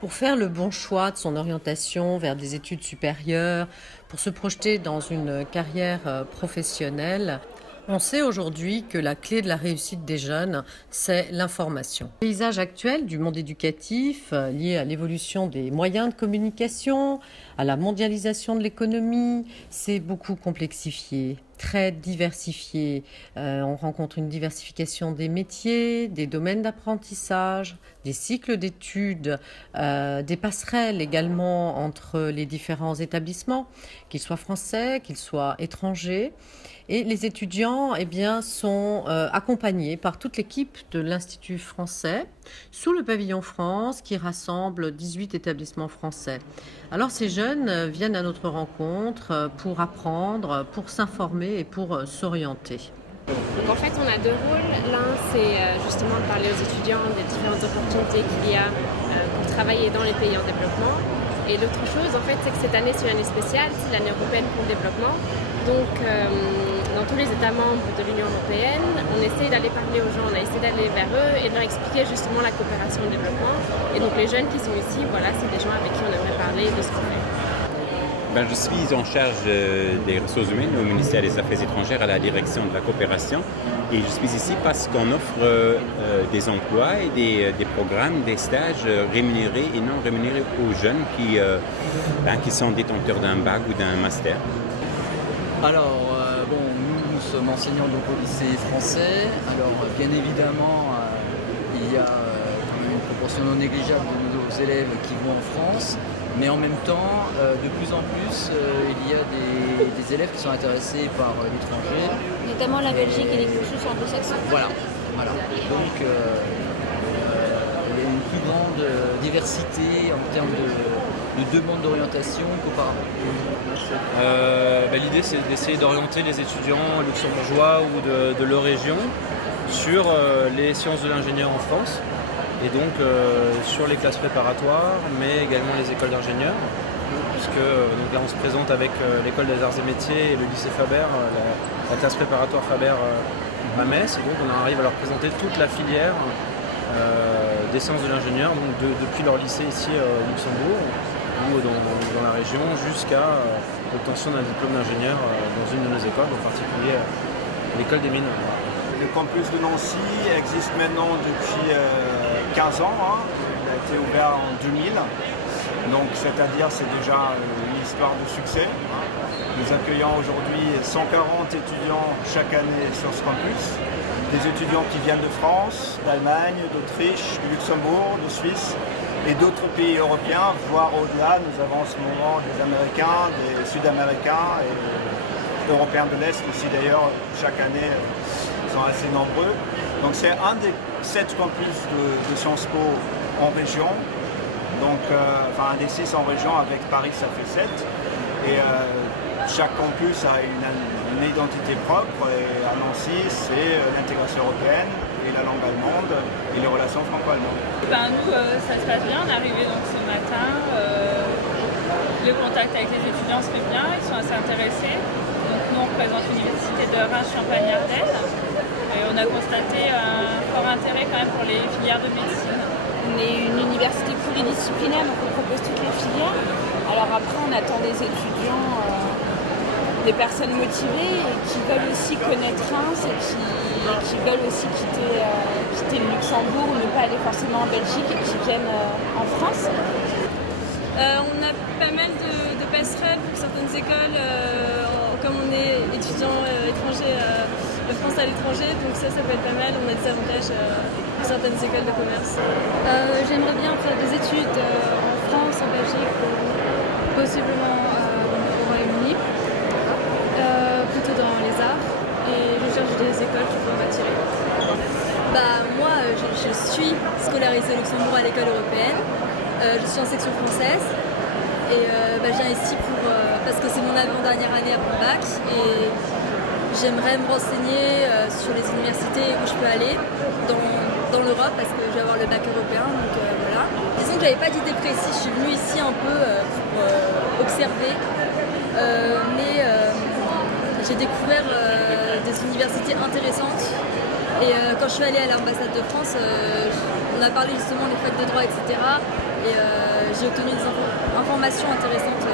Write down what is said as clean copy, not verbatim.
Pour faire le bon choix de son orientation vers des études supérieures, pour se projeter dans une carrière professionnelle, on sait aujourd'hui que la clé de la réussite des jeunes, c'est l'information. Le paysage actuel du monde éducatif, lié à l'évolution des moyens de communication, à la mondialisation de l'économie, s'est beaucoup complexifié, très diversifié. On rencontre une diversification des métiers, des domaines d'apprentissage, des cycles d'études, des passerelles également entre les différents établissements, qu'ils soient français, qu'ils soient étrangers. Et les étudiants sont accompagnés par toute l'équipe de l'Institut français sous le pavillon France qui rassemble 18 établissements français. Alors ces jeunes viennent à notre rencontre pour apprendre, pour s'informer et pour s'orienter. Donc en fait, on a deux rôles. L'un, c'est justement de parler aux étudiants des différentes opportunités qu'il y a pour travailler dans les pays en développement. Et l'autre chose, en fait, c'est que cette année, c'est une année spéciale, c'est l'année européenne pour le développement. Donc, dans tous les États membres de l'Union européenne, on essaie d'aller parler aux gens, on a essayé d'aller vers eux et de leur expliquer justement la coopération au développement. Et donc, les jeunes qui sont ici, voilà, c'est des gens avec qui on aimerait parler de ce qu'on fait. Je suis en charge des ressources humaines au ministère des Affaires étrangères à la direction de la coopération et je suis ici parce qu'on offre des emplois et des programmes, des stages rémunérés et non rémunérés aux jeunes qui sont détenteurs d'un bac ou d'un master. Alors, nous sommes enseignants donc, au lycée français. Alors, bien évidemment, il y a quand même une proportion non négligeable de nos élèves qui vont en France. Mais en même temps, de plus en plus, il y a des élèves qui sont intéressés par l'étranger. Notamment la Belgique et les cursus anglo-saxons. Voilà. Donc, il y a une plus grande diversité en termes de demande d'orientation qu'auparavant. L'idée, c'est d'essayer d'orienter les étudiants luxembourgeois ou de leur région sur les sciences de l'ingénieur en France. Et donc sur les classes préparatoires, mais également les écoles d'ingénieurs, puisque donc là on se présente avec l'école des arts et métiers et le lycée Faber, la classe préparatoire Faber à Metz, et donc on arrive à leur présenter toute la filière des sciences de l'ingénieur, donc depuis leur lycée ici au Luxembourg, ou dans la région, jusqu'à l'obtention d'un diplôme d'ingénieur dans une de nos écoles, en particulier l'école des mines. Le campus de Nancy existe maintenant depuis 15 ans. Il a été ouvert en 2000. Donc, c'est-à-dire, c'est déjà une histoire de succès. Nous accueillons aujourd'hui 140 étudiants chaque année sur ce campus. Des étudiants qui viennent de France, d'Allemagne, d'Autriche, du Luxembourg, de Suisse et d'autres pays européens, voire au-delà. Nous avons en ce moment des Américains, des Sud-Américains et Européens de l'Est aussi d'ailleurs chaque année. Sont assez nombreux. Donc c'est un des 7 campus de Sciences Po en région. Donc un des 6 en région, avec Paris ça fait 7. Et chaque campus a une identité propre. Et à Nancy, c'est l'intégration européenne et la langue allemande et les relations franco-allemandes. Nous, ça se passe bien. On est arrivé donc ce matin. Le contact avec les étudiants se fait bien. Ils sont assez intéressés. Donc nous, on représente l'université de Reims-Champagne-Ardenne. Et on a constaté un fort intérêt quand même pour les filières de médecine. On est une université pluridisciplinaire, donc on propose toutes les filières. Alors après, on attend des étudiants, des personnes motivées et qui veulent aussi connaître Reims et qui veulent aussi quitter le Luxembourg, ne pas aller forcément en Belgique et qui viennent en France. On a pas mal de passerelles pour certaines écoles, comme on est étudiant étranger de France à l'étranger, donc ça peut être pas mal. On a des avantages pour certaines écoles de commerce. J'aimerais bien faire des études en France, en Belgique, possiblement au Royaume-Uni, plutôt dans les arts, et je cherche des écoles qui pourraient m'attirer. Moi, je suis scolarisée au Luxembourg à l'école européenne. Je suis en section française et je viens ici parce que c'est mon avant-dernière année après le bac et j'aimerais me renseigner sur les universités où je peux aller dans l'Europe parce que je vais avoir le bac européen, donc voilà. Disons que j'avais pas d'idée précise, je suis venue ici un peu pour observer, mais j'ai découvert des universités intéressantes Et quand je suis allée à l'ambassade de France, on a parlé justement des facs de droit, etc. Et j'ai obtenu des informations intéressantes